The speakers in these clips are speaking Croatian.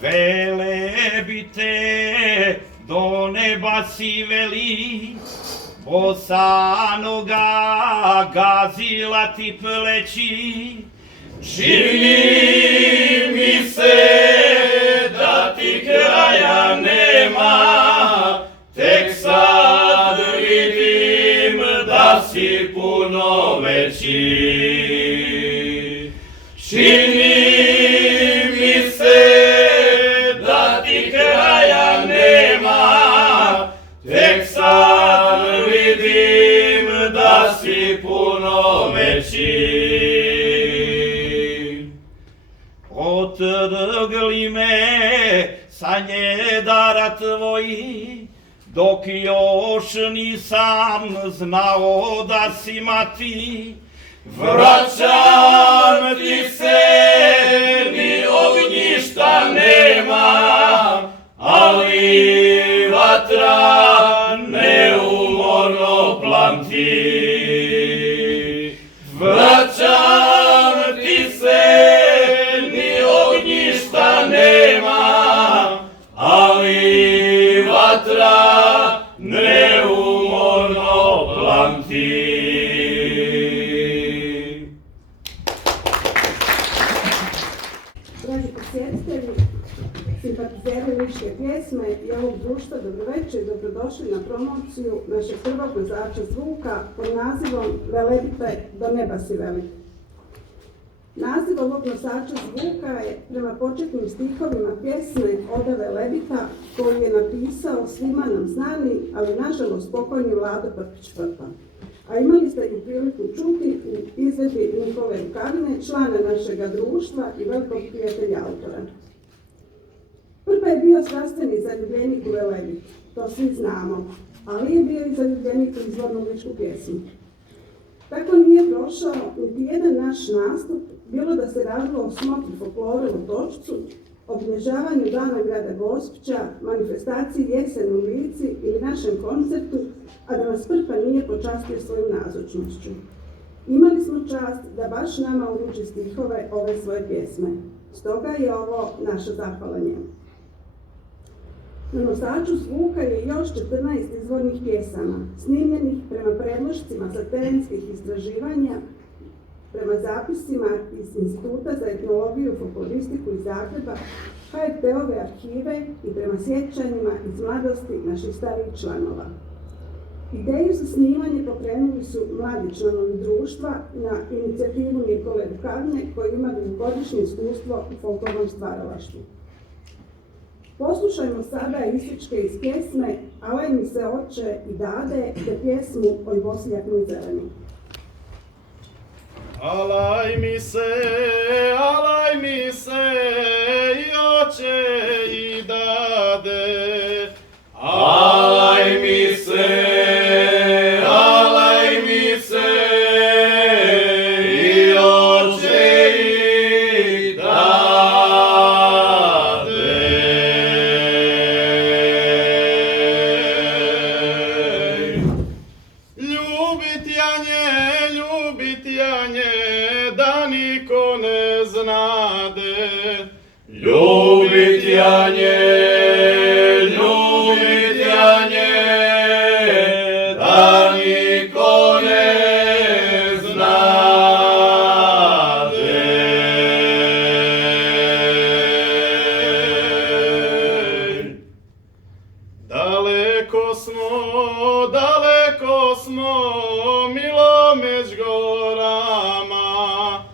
Velebite do neba si veli, bosa noga gazila ti pleći. Čini mi se da ti kraja nema, tek sad vidim da si puno veći. Čini mi se da ti kraja nema, tek sad vidim da si puno veći. Otrgli me sa njedara tvoji, dok još nisam znao da si mati. Vraćam ti se, ni ognjišta nema, ali vatra neumorno plamti. Vraćam ti se, ni ognjišta nema, ali vatra neumorno plamti. Dragi posjetitelji, simpatizeri Niške pjesme i ovog društva, dobroveče i dobrodošli na promociju našeg prvog vozača zvuka pod nazivom Velebite do neba si veli. Naziv ovog nosača zvuka je prema početnim stihovima pjesme Oda Velebita koju je napisao svima nam znani, ali nažalost pokojni Vlado Prpić-Prpa. A imali ste i priliku čuti u izvedbi Nikole Rukavine, člana našega društva i velikog prijatelja autora. Prpa je bio strastveni zaljubljenik u Velebit, to svi znamo, ali je bio i zaljubljenik u izvornu ličku pjesmu. Tako nije prošao niti jedan naš nastup, bilo da se radilo o smotri folklore u Točcu, obilježavanju Dana grada Gospića, manifestaciji Jesen u Lici ili našem koncertu, a da nas Prpa nije počastio svojom nazočnošću. Imali smo čast da baš nama uruči stihove ove svoje pjesme. Stoga je ovo naša zahvala njemu. Na nosaču zvuka je još 14 izvornih pjesama, snimljenih prema predlošcima sa terenskih istraživanja, prema zapisima iz Instituta za etnologiju i folkloristiku iz Zagreba, HRT-ove arhive i prema sjećanjima iz mladosti naših starijih članova. Ideju za snimanje pokrenuli su mladi članovi društva na inicijativu Nikole Rukavine koji ima dugogodišnje iskustvo u folklornom stvaralaštvu. Poslušajmo sada isičke iz pjesme Alaj mi se oče i dade, te pjesmu Oj Bosiljak moj zeleni. Alaj mi se i oče i dade. Alaj mi se i oče i dade. Ljubit janje, da niko ne znade. Ljubit janje, da niko ne znade. Daleko smo, milo među gorama.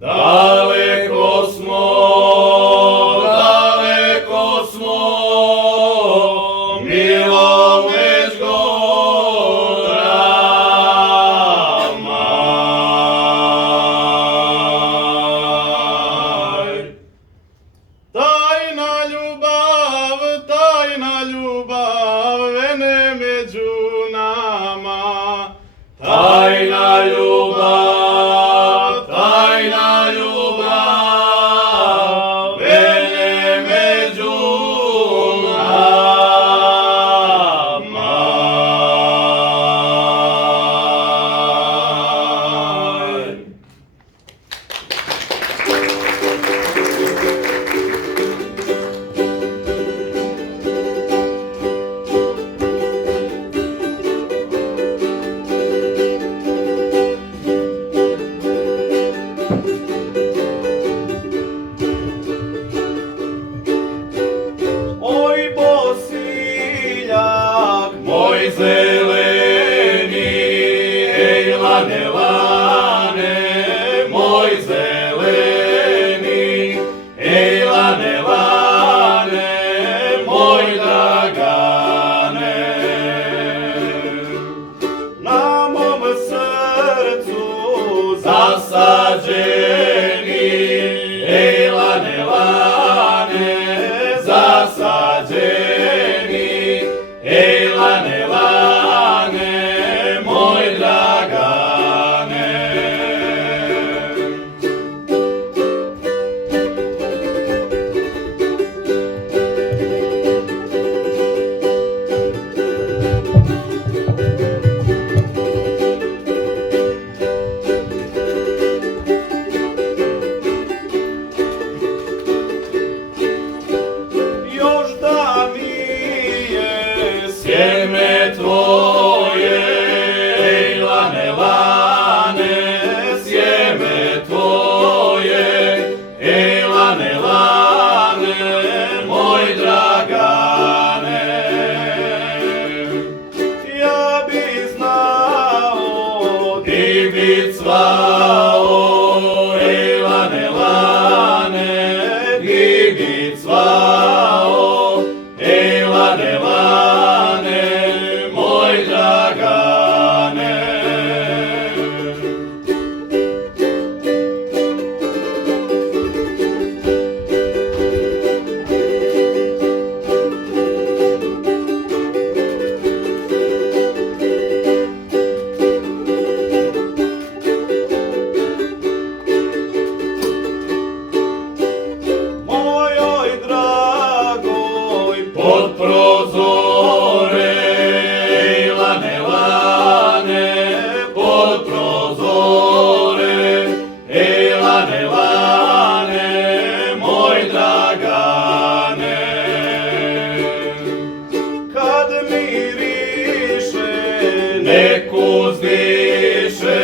Daleko smo bit cvao, ej lane, lane, moj Dragane. Mojoj dragoj pod prozore, ej lane, lane, pod prozore, ej lane, lane, moj Dragane. Kad miriše, nek uzdiše,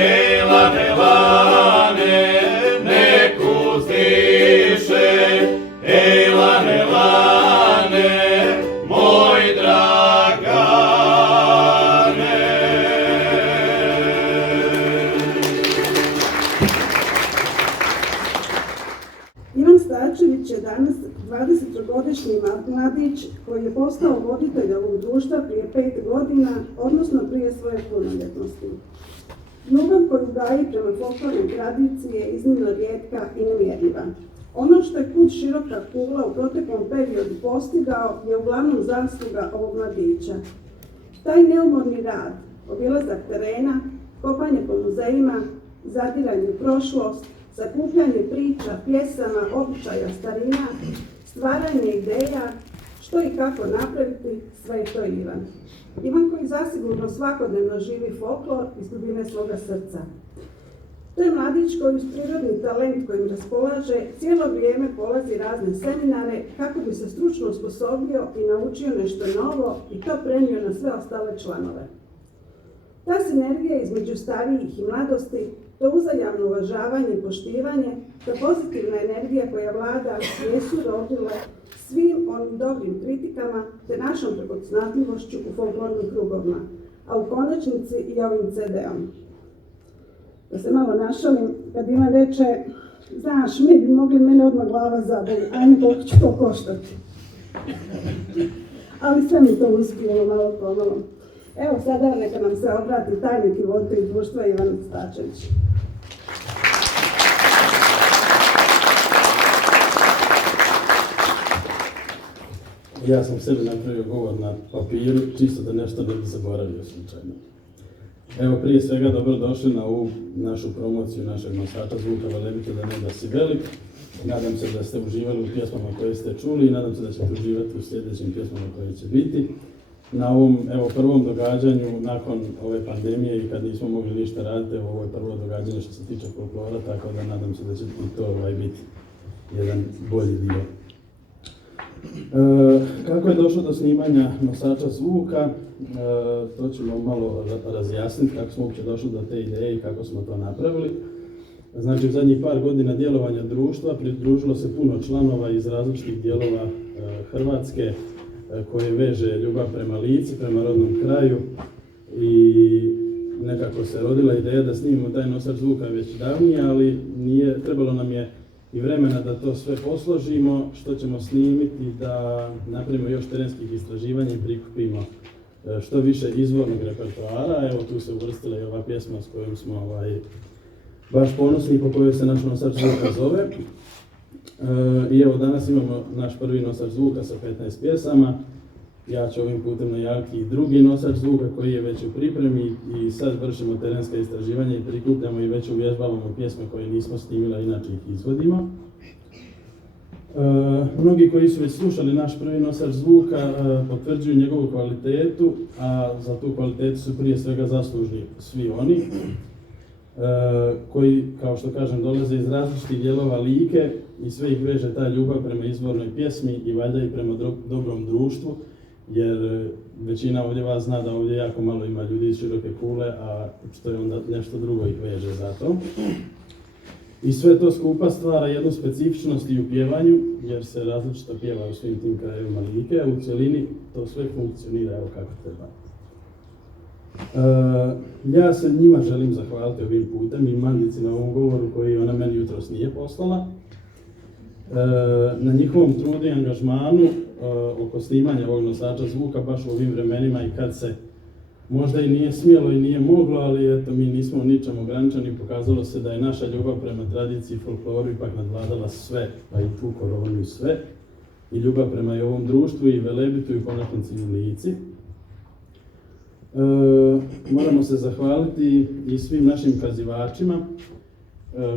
ej lane, lane, nek uzdiše, ej lane, lane, moj Dragane. Ivan Starčević je danas 20-godišnji mladić koji je postao voditelj ovog društva prije 5 godina, odnosno prije svoje punoljetnosti. Ljubav koju gaji prema folklornoj tradiciji je iznimno rijetka i nemjerljiva. Ono što je Kud široka kugla u proteklom periodu postigao je uglavnom zasluga ovog mladića. Taj neumorni rad, obilazak terena, kopanje po muzejima, zadiranje u prošlost, sakupljanje priča, pjesama, običaja, starina, stvaranje ideja, što i kako napraviti, sve je to Ivan. Ivan koji zasigurno svakodnevno živi folklor iz dubine svoga srca. To je mladić koji uz prirodni talent kojim raspolaže cijelo vrijeme polazi razne seminare kako bi se stručno osposobio i naučio nešto novo i to prenio na sve ostale članove. Ta sinergija između starijih i mladosti, to uzajamno uvažavanje i poštivanje, ta pozitivna energija koja vlada jesu rodile svim onim dobrim kritikama te našom prepoznatljivošću u folklornim krugovima, a u konačnici i ovim CD-om. Da se malo našalim, kad Ivan reče, znaš, mi bi mogli, mene odmah glava zaboli, ajme koliko će to koštati. Ali sve mi to uspijelo malo pomalo. Evo sada neka nam se obrati tajnik i voditelj društva Ivan Starčević. Ja sam sebi napravio govor na papiru, čisto da nešto ne bi zaboravio slučajno. Evo, prije svega dobrodošli na ovu našu promociju našeg nosača zvuka Velebite da neba si velik. Nadam se da ste uživali u pjesmama koje ste čuli i nadam se da ćete uživati u sljedećim pjesmama koje će biti. Na ovom prvom događanju nakon ove pandemije i kad nismo mogli ništa raditi, ovo je prvo događanje što se tiče folklora, tako da nadam se da će i to biti jedan bolji dio. Kako je došlo do snimanja nosača zvuka, to ćemo malo razjasniti kako smo uopće došli do te ideje i kako smo to napravili. Znači, u zadnjih par godina djelovanja društva pridružilo se puno članova iz različitih dijelova Hrvatske koje veže ljubav prema Lici, prema rodnom kraju i nekako se rodila ideja da snimimo taj nosač zvuka već davnije, ali trebalo nam je i vremena da to sve posložimo, što ćemo snimiti, da napravimo još terenskih istraživanja i prikupimo što više izvornog repertoara. Evo tu se uvrstila i ova pjesma s kojom smo baš ponosni, po kojoj se naš nosač zvuka zove. I evo danas imamo naš prvi nosač zvuka sa 15 pjesama. Ja ću ovim putem najaviti i drugi nosač zvuka koji je već u pripremi i sad vršimo terenska istraživanja i prikupljamo i već uvježbavamo pjesme koje nismo snimili, a inače ih izvodimo. Mnogi koji su već slušali naš prvi nosač zvuka potvrđuju njegovu kvalitetu, a za tu kvalitetu su prije svega zaslužni svi oni koji, kao što kažem, dolaze iz različitih dijelova Like i sve ih veže ta ljubav prema izvornoj pjesmi i valjda i prema dobrom društvu, jer većina ovdje vas zna da ovdje jako malo ima ljudi iz široke kule, a što je onda nešto drugo ih veže za to. I sve to skupa stvara jednu specifičnost i u pjevanju, jer se različito pjeva u svim tim krajevima Like, a u cjelini to sve funkcionira evo kako treba. Ja se njima želim zahvaliti ovim putem i Mandici na ovom govoru koji ona meni jutros nije poslala. na njihovom trudu i angažmanu oko snimanja ovog nosača zvuka baš u ovim vremenima i kad se možda i nije smjelo i nije moglo, ali eto, mi nismo ničem ograničeni. Pokazalo se da je naša ljubav prema tradiciji i folkloru ipak nadvladala sve, pa i tu koronu i sve. I ljubav prema i ovom društvu i Velebitu i u konačnici u Lici. Moramo se zahvaliti i svim našim kazivačima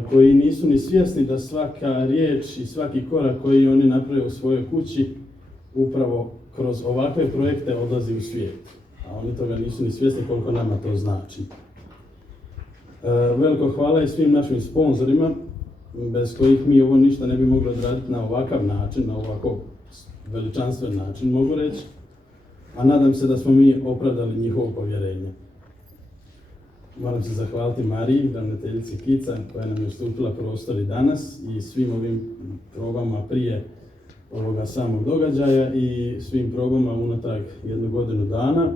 koji nisu ni svjesni da svaka riječ i svaki korak koji oni naprave u svojoj kući upravo kroz ovakve projekte odlazi u svijet. A oni toga nisu ni svjesni koliko nama to znači. Veliko hvala i svim našim sponzorima, bez kojih mi ovo ništa ne bi mogli odraditi na ovakav način, na ovako veličanstven način, mogu reći. A nadam se da smo mi opravdali njihovo povjerenje. Moram se zahvaliti Mariji, ravnateljici Kica, koja nam je ustupila prostor i danas i svim ovim probama prije ovoga samog događaja i svim probama unatrag 1 godinu dana.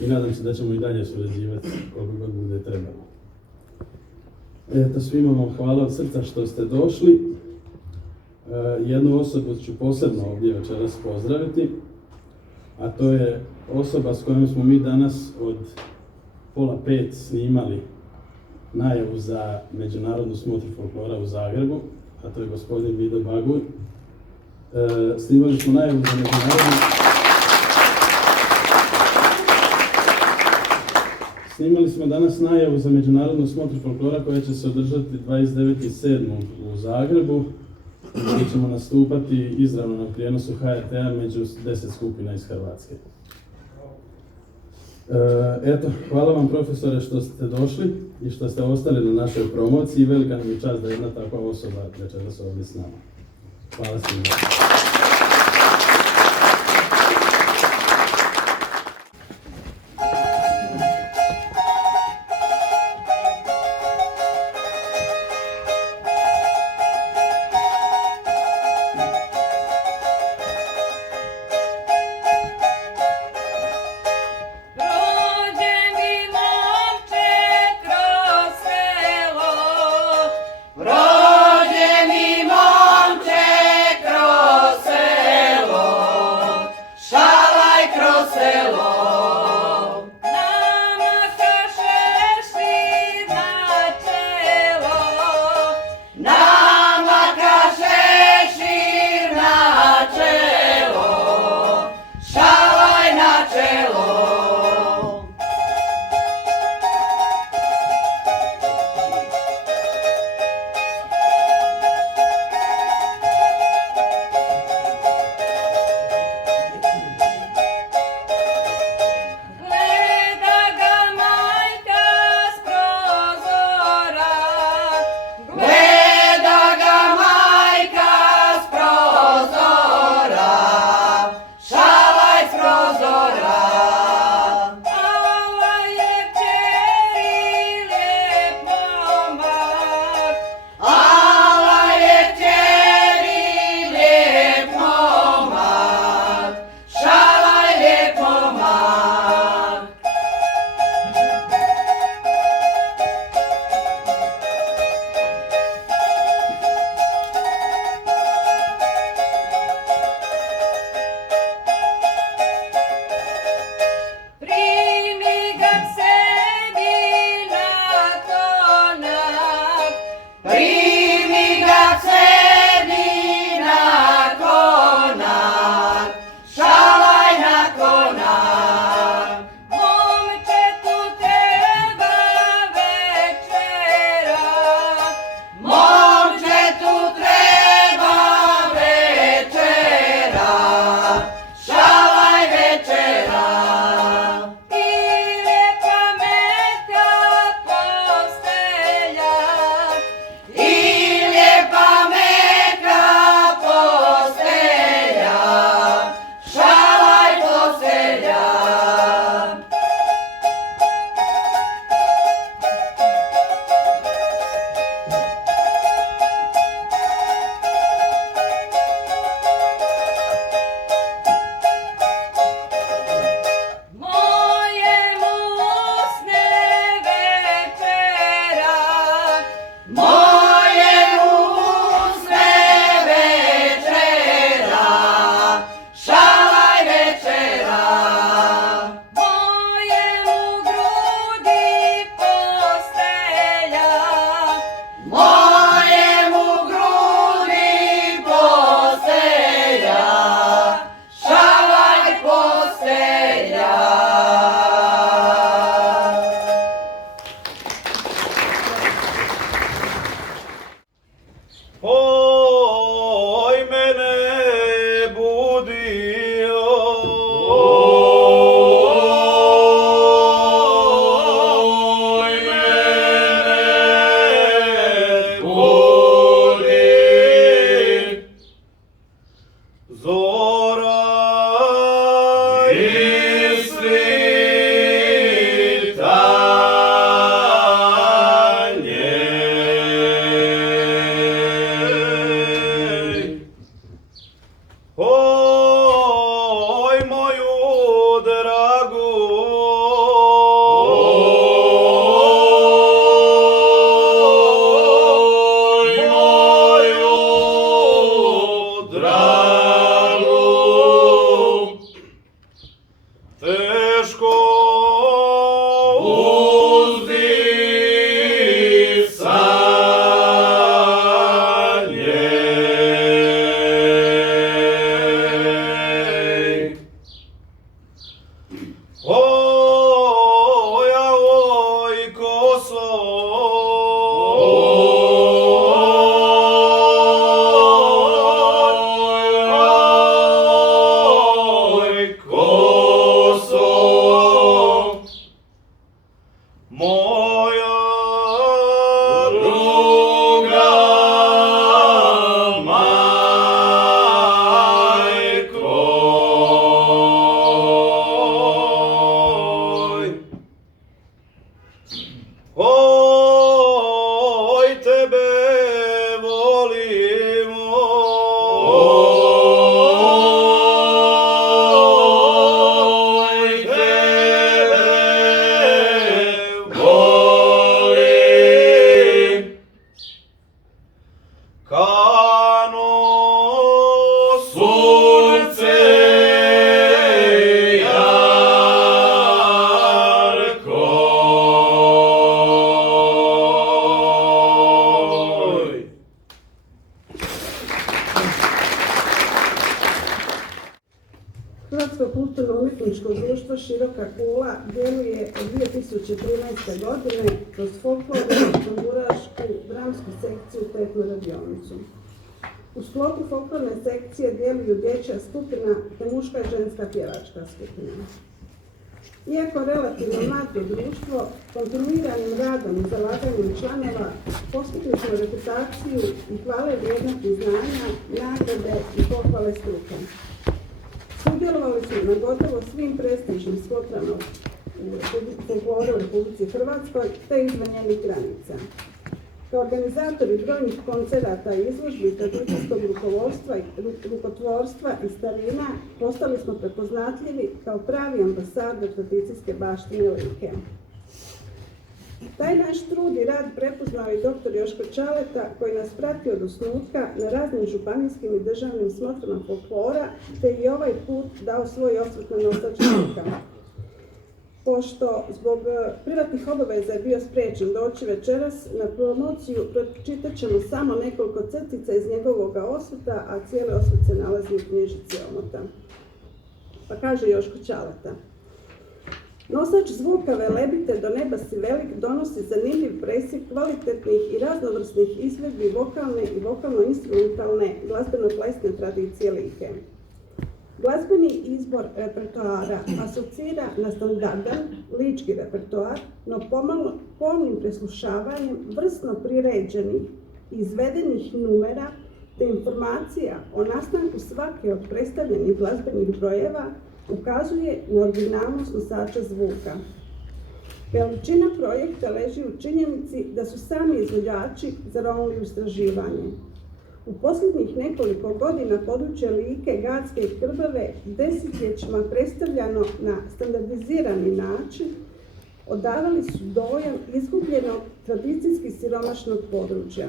I nadam se da ćemo i dalje surađivati koliko god bude trebalo. Eto, svima vam hvala od srca što ste došli. Jednu osobu ću posebno ovdje večeras pozdraviti, a to je osoba s kojom smo mi danas od 4:30 snimali najavu za međunarodnu smotru folklora u Zagrebu, a to je gospodin Vido Bagur. Snimali smo najavu za međunarodnu... Snimali smo danas najavu za međunarodnu smotru folklora koja će se održati 29.7. u Zagrebu, gdje ćemo nastupati izravno na prijenosu HRT-a među 10 skupina iz Hrvatske. Eto, hvala vam profesore što ste došli i što ste ostali na našoj promociji. Velika nam je čast da jedna takva osoba večeras ovdje s nama. Hvala svima. Rođeni momče kroz selo. Oj, mene budio. Oj, mene budi. Zora oj, moju dragu. Oj, moju dragu. Teško uzdisanje. Oj, a oj, koso. Oj, koso. Moja druga majko. Oj, tebe volimo. Oj, tebe volim. Kano sunce jarko. Hrvatsko kulturno-umjetničko društvo Široka kula djeluje od 2013. godine kroz folklornu, tamburašku, dramsku sekciju i pletnu radionicu. U sklopu folklorne sekcije djeluju dječja skupina te muška i ženska pjevačka skupina. Iako relativno mlado društvo, kontinuiranim radom i zalaganjem članova postigli smo reputaciju i hvale vrijedna priznanja, nagrade i pohvale struke. Sudjelovali su na gotovo svim prestižnim svotrama u folkloru u Republici Hrvatskoj te izvan njenih granica. Kao organizatori brojnih koncerata i izložbi tradicijskog rukotvorstva i starina postali smo prepoznatljivi kao pravi ambasador tradicijske baštine Like. Taj naš trud i rad prepoznao i dr. Joško Čaleta koji nas prati od osnutka na raznim županijskim i državnim smotrama folklora te i ovaj put dao svoj osvrt na nosač zvuka. Pošto zbog privatnih obaveza je bio spriječen doći večeras na promociju, pročitat ćemo samo nekoliko crtica iz njegovog osvrta, a cijeli osvrt se nalazi u knjižici omota. Pa kaže Joško Čaleta. Nosač zvuka Velebite do neba si velik donosi zanimljiv presjek kvalitetnih i raznovrsnih izvedbi vokalne i vokalno-instrumentalne glazbeno-plesne tradicije Like. Glazbeni izbor repertoara asocira na standardan lički repertoar, no pomnim preslušavanjem vrsno priređenih i izvedenih numera te informacija o nastanku svake od predstavljenih glazbenih brojeva ukazuje na originalnost nosača zvuka. Veličina projekta leži u činjenici da su sami izvođači zaronuli u istraživanje. U posljednjih nekoliko godina područje Like, Gacke i Krbave desetljećima predstavljano na standardizirani način odavali su dojam izgubljenog tradicijski siromašnog područja.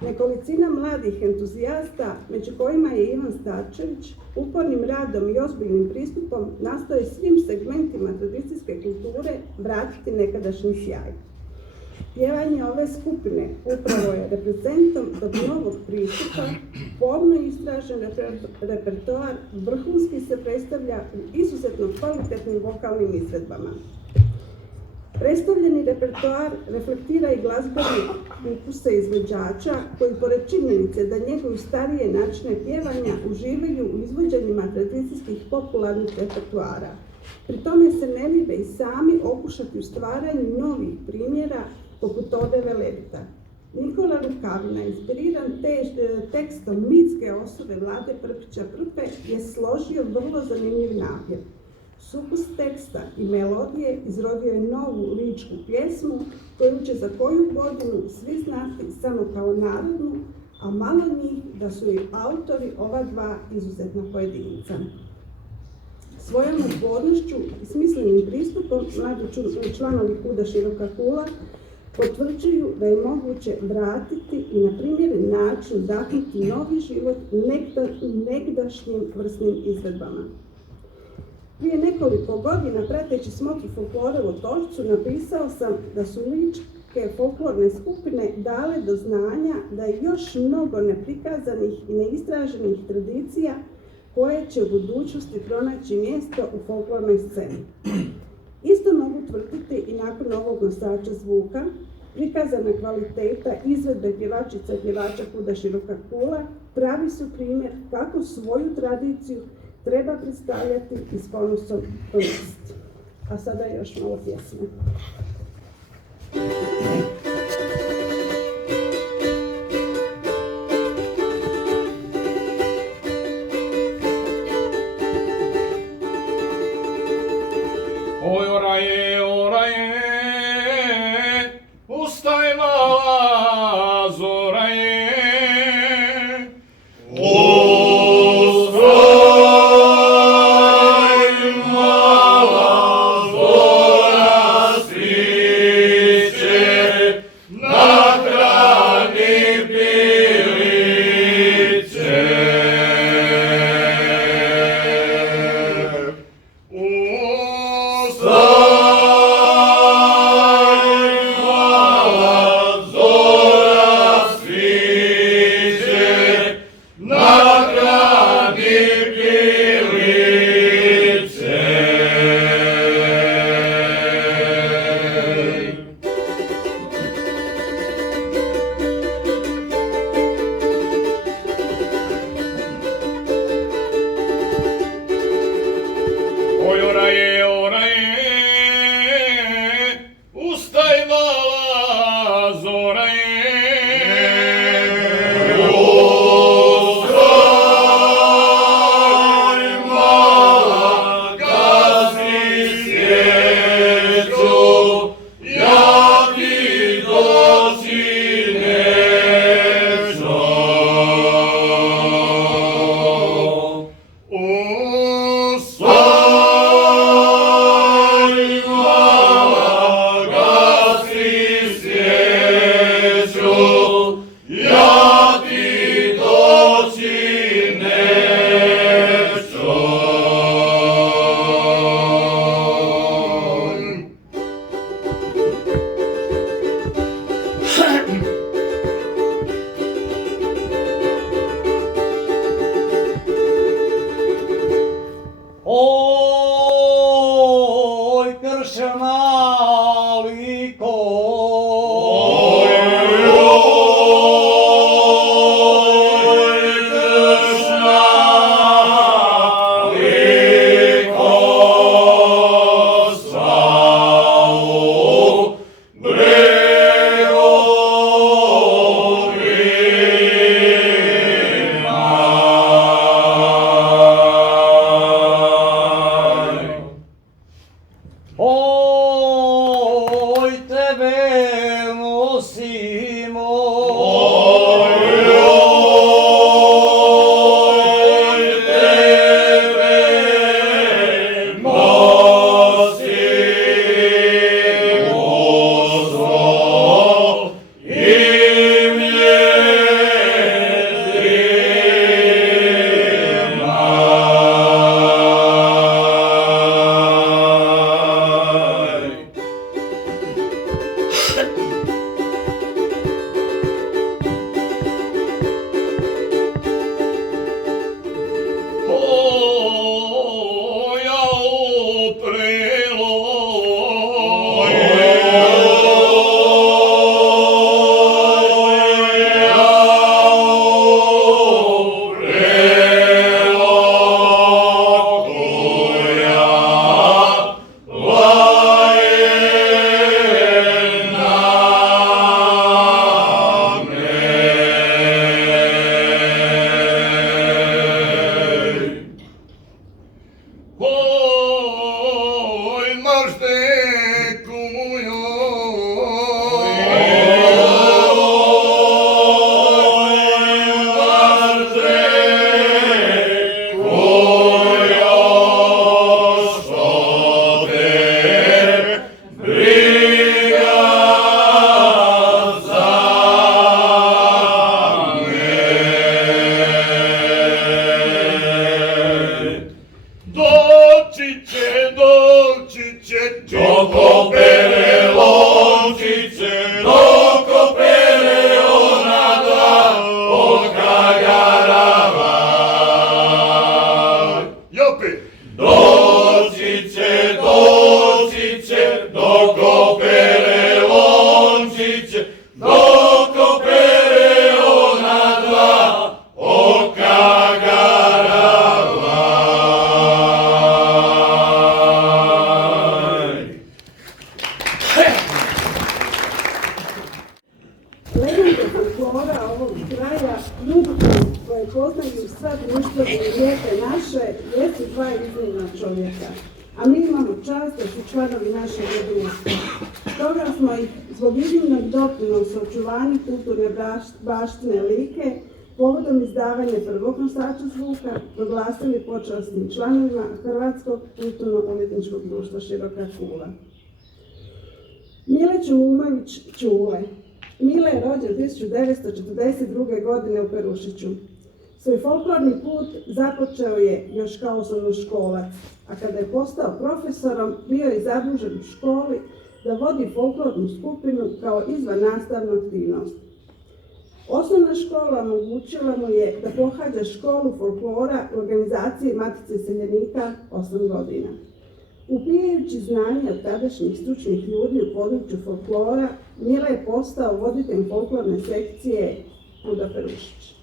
Nekolicina mladih entuzijasta, među kojima je Ivan Starčević, upornim radom i ozbiljnim pristupom nastoje svim segmentima tradicijske kulture vratiti nekadašnji sjaj. Pjevanje ove skupine upravo je reprezentom tog novog pristupa, pomno istražen repertoar vrhunski se predstavlja u izuzetno kvalitetnim vokalnim izvedbama. Predstavljeni repertoar reflektira i glazbene ukuse izvođača koji pored činjenice da njeguju starije načine pjevanja uživaju u izvođenjima tradicijskih popularnih repertoara. Pri tome se ne libe i sami okušati u stvaranju novih primjera poput Ode Velebita. Nikola Rukavina, inspiriran tekstom mitske osobe Vlade Prpića Prpe, je složio vrlo zanimljiv napjev. Sukus teksta i melodije izrodio je novu ličku pjesmu koju će za koju godinu svi znati samo kao narodnu, a malo njih da su i autori ova dva izuzetna pojedinca. Svojom upornošću i smislenim pristupom mladi članovi Kuda Široka Kula potvrđuju da je moguće vratiti i na primjeren način udahnuti novi život negdašnjim vrsnim izvedbama. Prije nekoliko godina, prateći smotru folklora u Otočcu, napisao sam da su ličke folklorne skupine dale do znanja da je još mnogo neprikazanih i neistraženih tradicija koje će u budućnosti pronaći mjesto u folklornoj sceni. Isto mogu tvrditi i nakon ovog nosača zvuka, prikazana kvaliteta izvedbe pjevačica i pjevača Kuda Široka Kula pravi su primjer kako svoju tradiciju treba predstavljati i s ponosom koristiti. A sada još malo pjesme. Oj, oraje, ustaj mala zora je. Mala zora sviće koje poznaju sva društva i lijepe naše, jesu dva iznimna čovjeka. A mi imamo čast da su članovi našeg društva. Stoga smo ih zbog iznimnog doprinosa očuvanju kulturne baštine Like povodom izdavanja prvog nosača zvuka proglasili počasnim članovima Hrvatskog kulturno-umjetničkog društva Široka Kula. Mile Čumumović Čule. Mile je rođen 1942. godine u Perušiću. Svoj folklorni put započeo je još kao osnovnoškolac, a kada je postao profesorom, bio je zadužen u školi da vodi folklornu skupinu kao izvannastavnu aktivnost. Osnovna škola omogućila mu je da pohađa školu folklora u organizaciji Matice iseljenika 8 godina. Upijajući znanje od tadašnjih stručnih ljudi u području folklora, Mile je postao voditelj folklorne sekcije Kuda Perušić.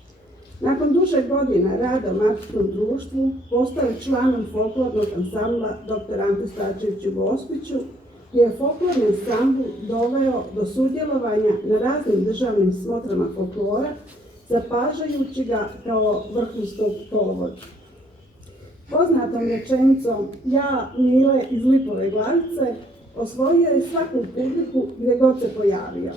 Nakon duže godina rada u matičnom društvu, postao je članom folklornog ansambla dr. Ante Starčević u Gospiću, gdje je folklorni ansambl doveo do sudjelovanja na raznim državnim smotrama folklora, zapažajući ga kao vrhunskog polovođu. Poznatom rečenicom "Ja, Mile iz Lipove Glavice" osvojio je svaku publiku gdje god se pojavio.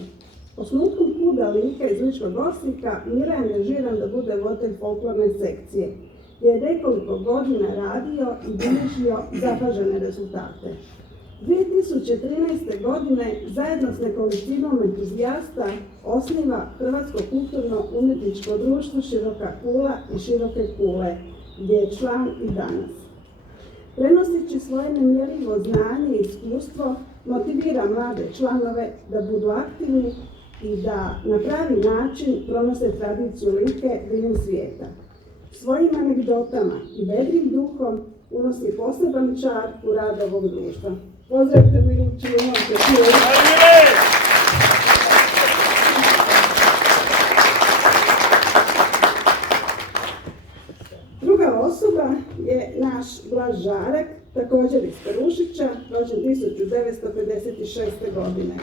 Osnutkom Kuda Like iz Ličkog Osijeka Mile je angažiran da bude voditelj folklorne sekcije, gdje je nekoliko godina radio i bilježio zapažene rezultate. 2013. godine zajedno s nekolicinom entuzijasta osniva Hrvatsko kulturno-umjetničko društvo Široka Kula i Široke Kule, gdje je član i danas. Prenoseći svoje nemjerljivo znanje i iskustvo, motivira mlade članove da budu aktivni i da na pravi način pronose tradiciju Like diljem svijeta. Svojim anegdotama i vedrim duhom unosi poseban čar u rad ovog društva. Pozdravite Milu Čumumovića. Druga osoba je naš Blaž Žarek, također iz Perušića, rođen 1956. godine.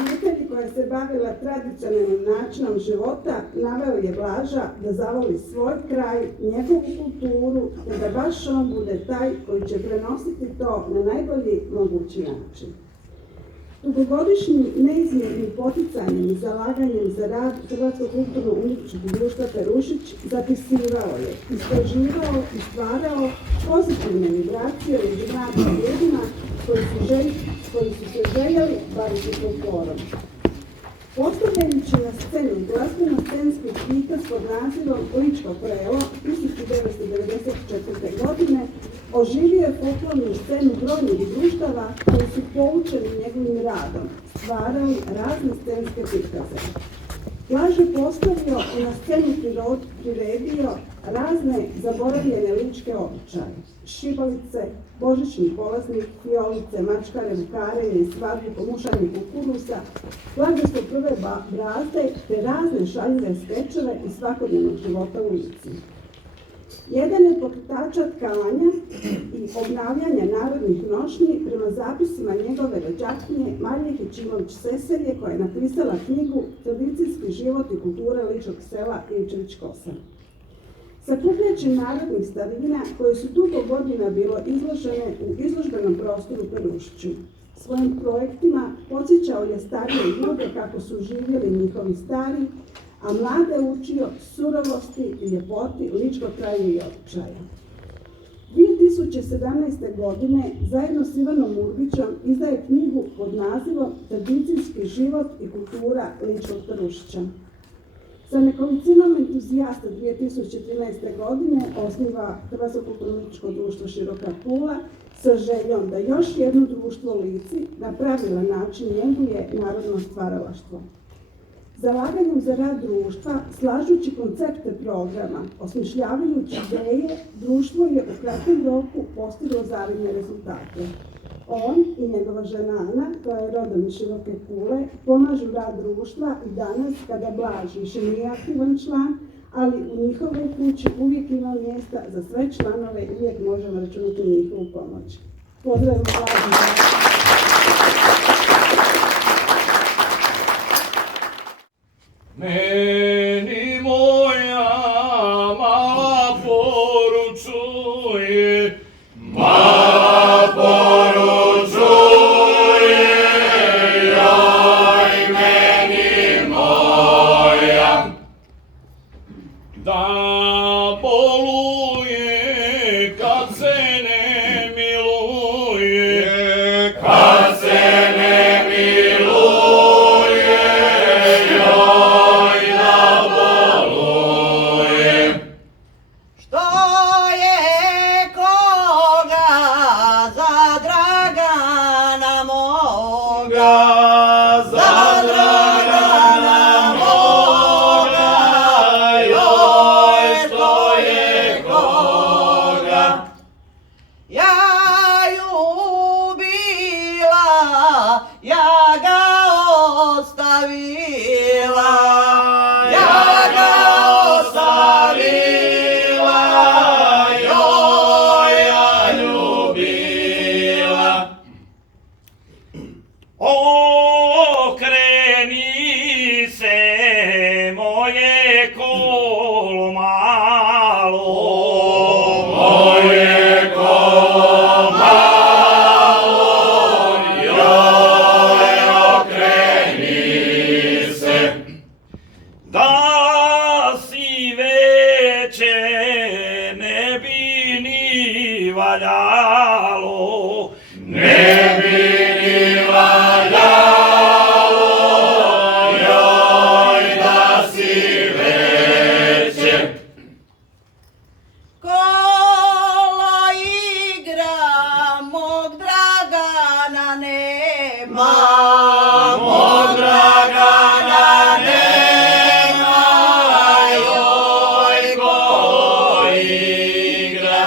Obitelji koja se bavila tradicionalnim načinom života naveo je Blaža da zavoli svoj kraj, njegovu kulturu, te da baš on bude taj koji će prenositi to na najbolji mogući način. Dugogodišnjim neizmjernim poticanjem i zalaganjem za rad Hrvatskog kulturno-umjetničkog društva Perušić zapisivao je, istraživao i stvarao pozitivne vibracije među mladim ljudima koji su se željeli baviti folklorom. Postavljajući na scenu glazbeno-scenski prikaz pod nazivom Ličko prelo 1994. godine oživio je folklornu scenu brojnih društava koji su poučeni njegovim radom, stvarali razne scenske prikaze. Blaž je postavio i na scenu priredio razne zaboravljene ličke običaje. Šibalice, božićni polaznik, fiolice, mačkare, vukarenje, svadbu, komušanje kukurusa, blagoslov prve brazde, te razne šaljive skečeve iz svakodnevnog života u Lici. Jedan je pokretača tkanja i obnavljanja narodnih nošnji prema zapisima njegove rođakinje Marije Hećimović-Seselje, koja je napisala knjigu Tradicijski život i kultura ličkog sela Ivčević-Kosa. Sakupljajući narodnih starina koje su dugo godina bilo izložene u izložbenom prostoru Perušiću. Svojim projektima podsjećao je starije ljude kako su živjeli njihovi stari, a mlade učio surovosti i ljepoti ličkog kraja i običaja. 2017. godine zajedno s Ivanom Urbićom izdaje knjigu pod nazivom Tradicijski život i kultura ličkog Perušića. Sa nekolicinom entuzijasta 2013. godine osniva Hrvatsko kulturno-umjetničko društvo Široka Kula sa željom da još jedno društvo u Lici na pravilan način njeguje narodno stvaralaštvo. Zalaganjem za rad društva, slažući koncepte programa, osmišljavajući ideje, društvo je u kratkom roku postiglo zavidne rezultate. On i njegova žena Ana, koja je rodom iz Široke Kule, pomažu rad društva i danas, kada Blaž više nije aktivan član, ali u njihovoj kući uvijek ima mjesta za sve članove i uvijek možemo računati na njihovu pomoć. Pozdravimo Blaža. meni moja mala poručuje, Mala poručuje joj meni moja, da boluje kad se ne miluje, kad se ne miluje joj da boluje. Što je koga za Dragana moga, Za Dragana moga, joj što je koga. ja ljubila, ja ga ostavila, ja ga ostavila, joj ja ljubila. okreni se moje kolo malo, Moje kolo malo, joj okreni se. da si veće ne bi ni valjalo, Ne bi ni valjalo, joj da si veće. kola igra mog Dragana nema, Mog Dragana nema, joj ko igra.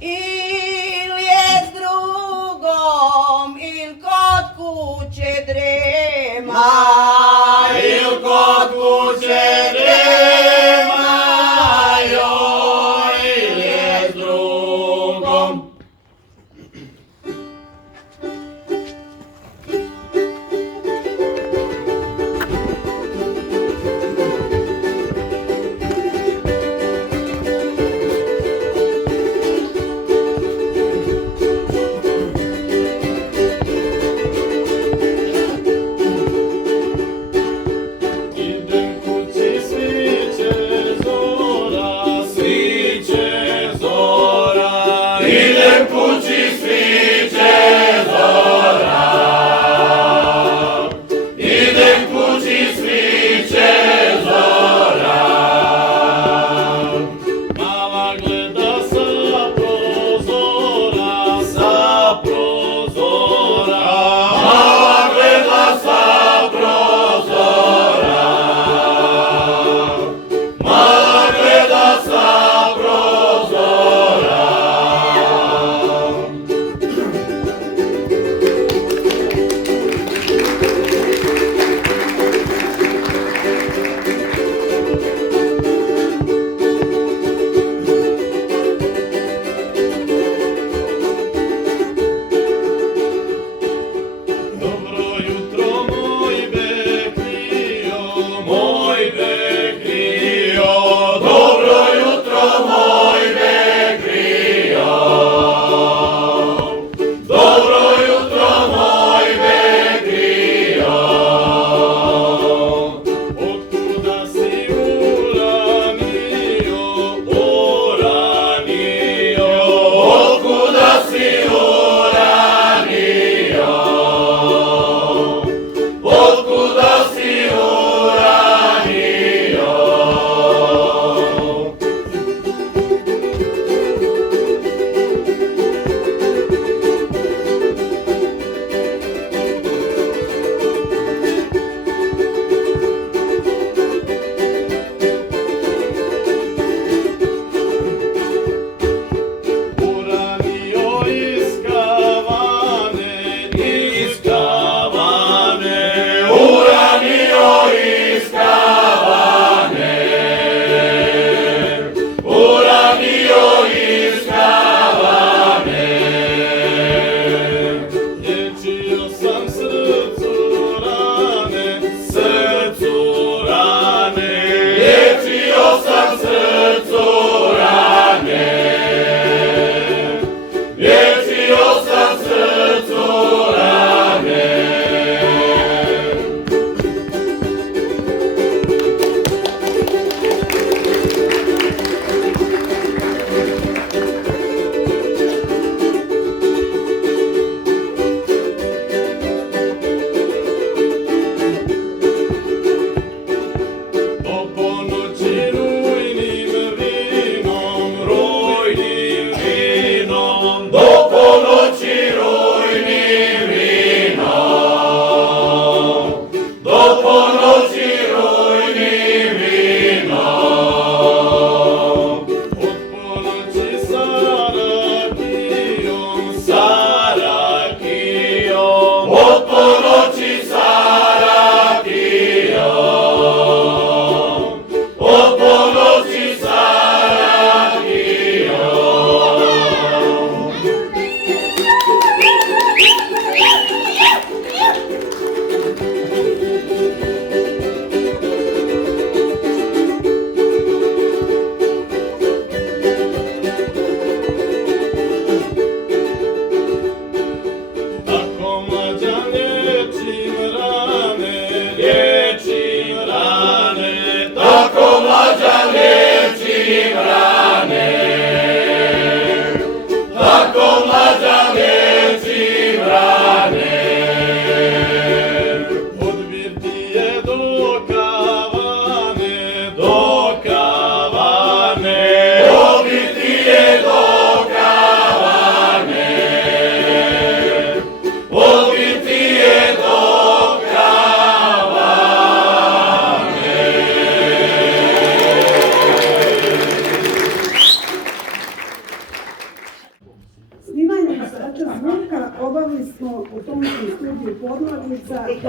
ili je s drugom, il kod kuće drema, Il kod kuće drema, joj je s drugom.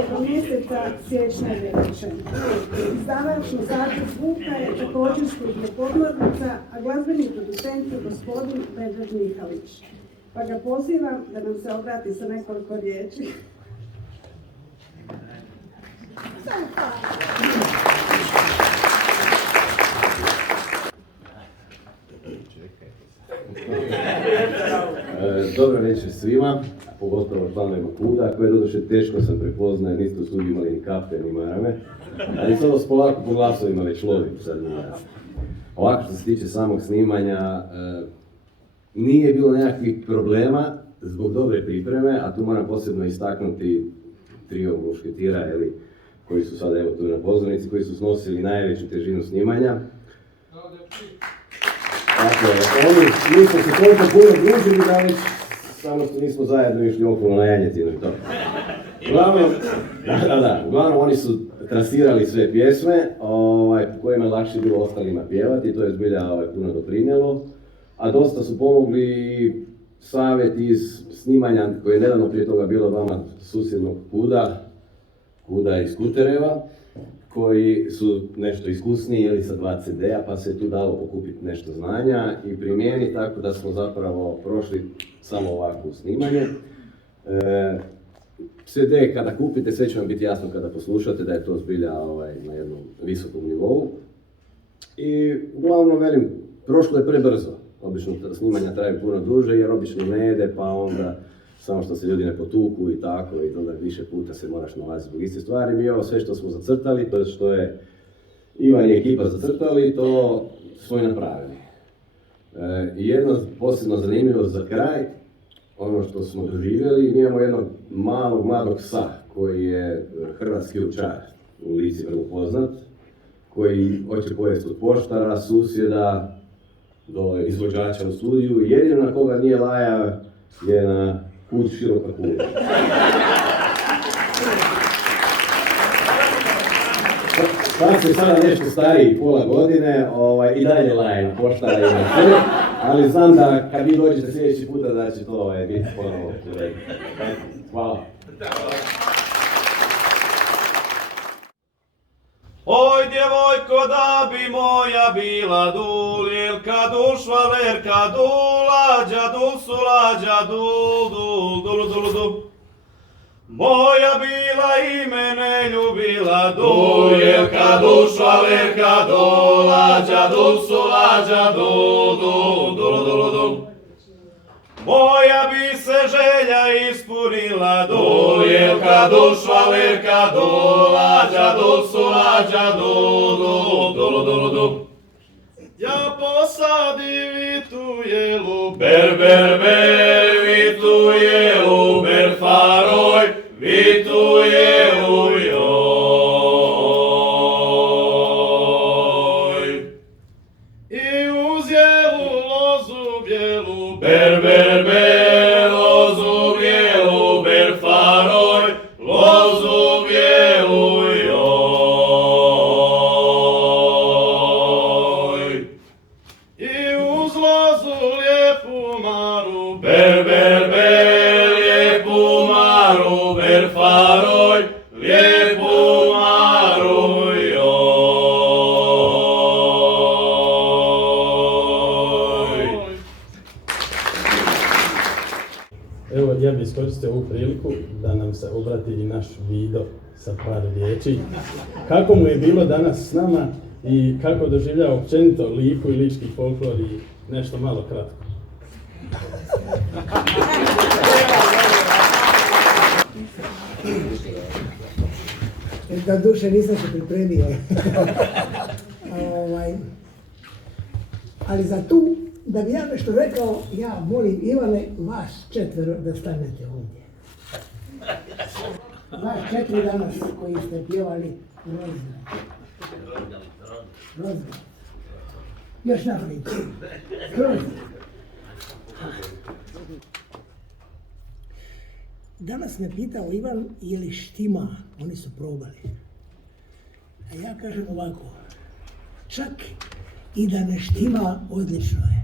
do mjeseca siječnja veličan. Izdavač nosača zvuka je također služba podmornica, a glazbeni producent je gospodin Predrag Mihalić. Pa ga pozivam da nam se obrati sa nekoliko riječi. Dobro večer svima, pogotovo članovima KUD-a, koje doduše teško sam prepoznao jer niste u studiju imali ni kafe ni marame, ali sad vas polako po glasovima već lovim sad. Ovako što se tiče samog snimanja, nije bilo nekakvih problema zbog dobre pripreme, a tu moram posebno istaknuti trio mušketira, koji su sada evo tu na pozornici, koji su snosili najveću težinu snimanja. Dakle, mi smo se toliko puno družili da već samo što nismo zajedno išli okolo na janjetinu i to. Uglavnom oni su trasirali sve pjesme kojima je lakše bilo ostalima pjevati, to je zbilja puno doprinijelo. A dosta su pomogli savjeti iz snimanja koje je nedavno prije toga bilo vama susjednog KUD-a iz Kutereva, koji su nešto iskusniji sa 2 CD-a, pa se je tu dalo pokupiti nešto znanja i primijeniti, tako da smo zapravo prošli samo ovakvo snimanje. CD kada kupite, sve će vam biti jasno kada poslušate da je to zbilja na jednom visokom nivou. I uglavnom, velim, prošlo je prebrzo. Obično snimanja traju puno duže jer obično ne ide, pa onda samo što se ljudi ne potuku i tako, i onda više puta se moraš nalaziti zbog iste stvari. Mi ovo sve što smo zacrtali, to što je Ivan i ekipa zacrtali, to smo i napravili. I jedno posebno zanimljivo za kraj, ono što smo doživjeli, mi imamo jednog malog psa koji je hrvatski ovčar, u Lici vrlo poznat, koji hoće pojesti od poštara, susjeda, do izvođača u studiju. Jedino na koga nije laja je na KUD Široka Kula. Pa se sada nešto stariji, pola godine, i dalje laje na poštara i na sve, ali znam da kad vi dođete sljedeći puta da će to biti ponovo. Hvala. Oj, djevojko, da bi moja bila dulilka, dušvalerka, dulađa, dusulađa, dul. Moja bila i mene ljubila, dulilka, dušvalerka, dulađa, dusulađa, dul. Moja bi se želja ispunila, dulilka, dušvalerka, dulađa, dusulađa, dul. Ja posadi vitujelu, ber, vitujelu, ber faroj, vitujelu joj. I uz jelu lozu bijelu, ber, lozu bijelu, ber faroj, lozu bijelu joj. I uz lozu lijepu maru, ber, lijepu maru, ber faroj, lijepu maru joj. Evo, ja bih iskoristio ovu priliku da nam se obrati i naš Vido sa par riječi. Kako mu je bilo danas s nama i kako doživljava općenito Liku i lički folklor i nešto malo kratko. Da duše nisam se pripremio. Ali za tu, da bi ja nešto rekao, ja molim Ivane, vas 4 da stanete ovdje. Vas 4 danas koji ste pjevali Rozga. Još naprijed. Danas me pitao Ivan je li štima, oni su probali. A ja kažem ovako, čak i da ne štima, odlično je.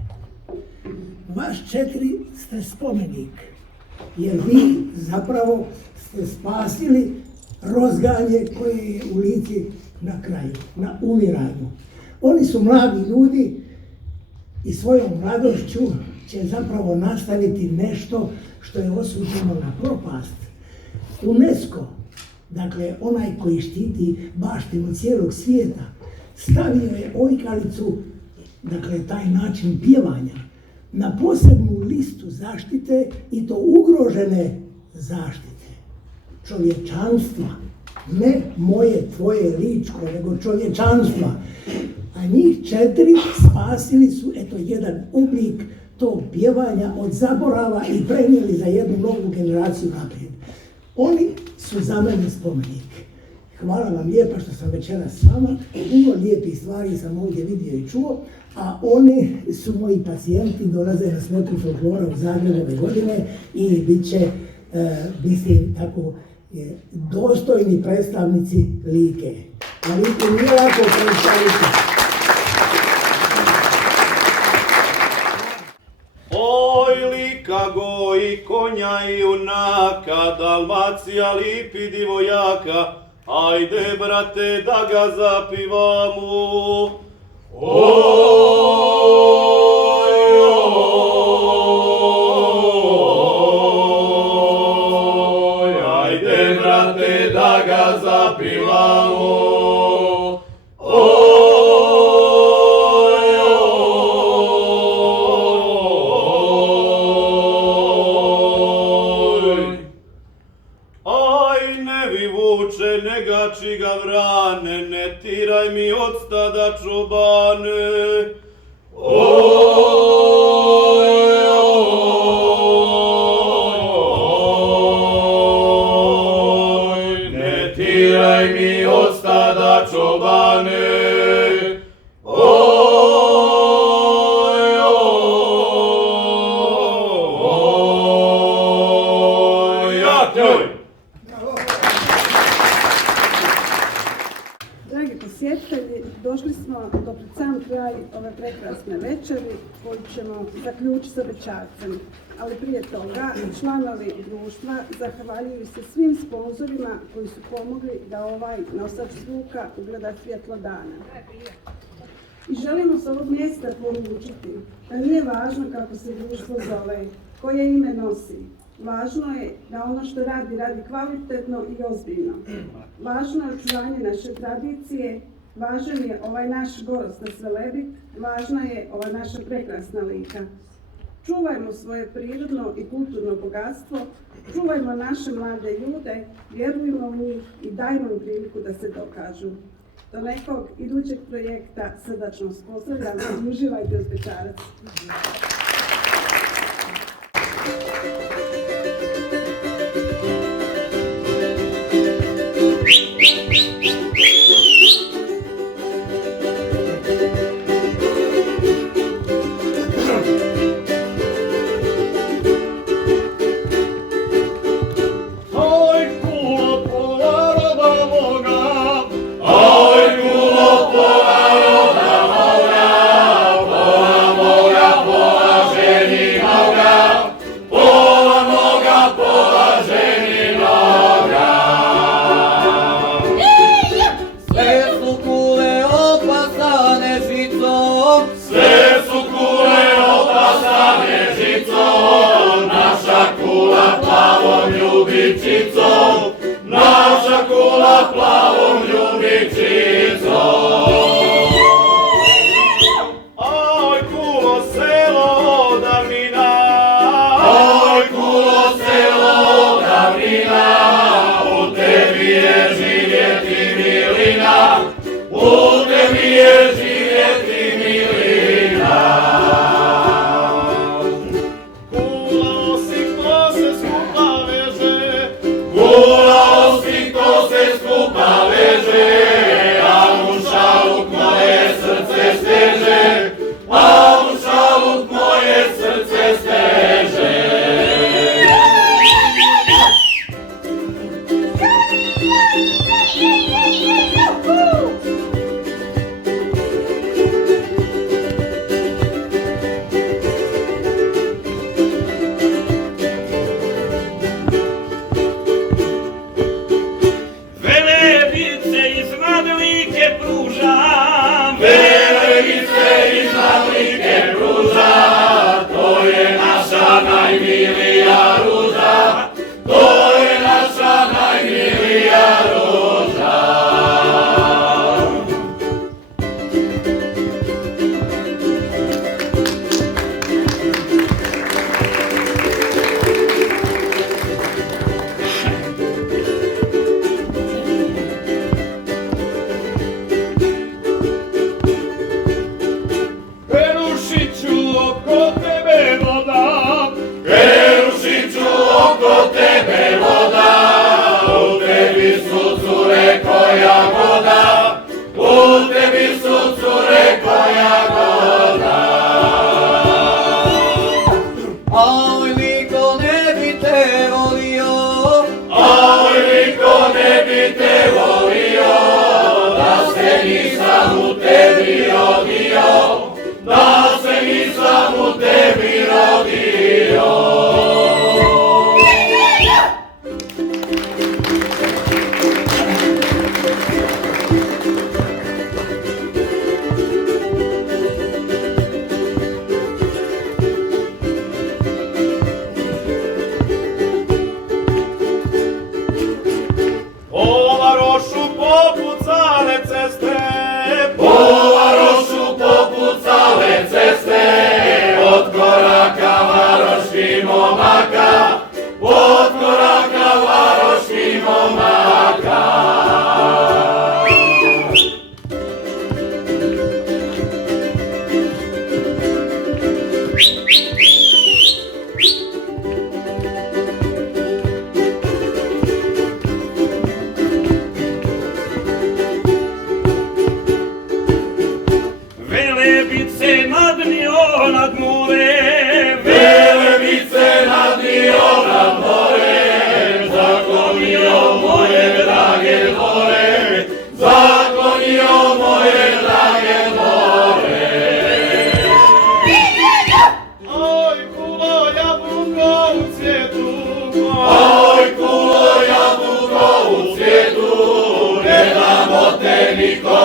Vas 4 ste spomenik, jer vi zapravo ste spasili rozganje koje je u Lici na kraju, na umiranju. Oni su mladi ljudi i svojom mladošću će zapravo nastaviti nešto što je osuđeno na propast. UNESCO, dakle onaj koji štiti baštinu cijelog svijeta, stavio je ojkalicu, dakle taj način pjevanja, na posebnu listu zaštite i to ugrožene zaštite čovječanstva, ne moje, tvoje, ličko, nego čovječanstva. A njih 4 spasili su, eto, jedan oblik tog pjevanja od zaborava i prenijeli za jednu novu generaciju naprijed. Oni su za mene spomenik. Hvala vam lijepa što sam večeras s vama, puno lijepih stvari sam ovdje vidio i čuo, a oni su moji pacijenti, dolaze na smotru folklora u Zagrebu ove godine i bit će, mislim, tako, dostojni predstavnici Like. A Liku nije lako predstaviti. Oj, Lika goji konja i junaka, Dalmacija lipi divojaka, ajde, brate, da ga zapivamo. Oj, ajde, brate, da ga zapivamo. Ne gači ga vrane, ne tiraj mi od stada čobane. Oj, ne tiraj mi od stada čobane. Došli smo do pred sam kraj ove prekrasne večeri koju ćemo zaključiti sa večarcem. Ali prije toga članovi društva zahvaljuju se svim sponzorima koji su pomogli da ovaj nosač zvuka ugleda svjetlo dana. I želimo s ovog mjesta poručiti da nije važno kako se društvo zove, koje ime nosi. Važno je da ono što radi, radi kvalitetno i ozbiljno. Važno je očuvanje naše tradicije, važan je ovaj naš Goros na Svelebit, važna je ova naša prekrasna Lika. Čuvajmo svoje prirodno i kulturno bogatstvo, čuvajmo naše mlade ljude, vjerujmo u njih i dajmo im priliku da se dokažu. Do nekog idućeg projekta srdačno vas pozdravljam i uživajte uz večerac. Pola popucale ceste, Po varošu popucale ceste, od koraka varoški momaka, od koraka varoški momaka. Velebice nad njo nad more, Velebice nad njo nad more, zaklonio moje drage dvore, zaklonio moje drage dvore. oj kulo jabuko u cvjetu, Oj kulo jabuko u cvijetu, ne damo te niko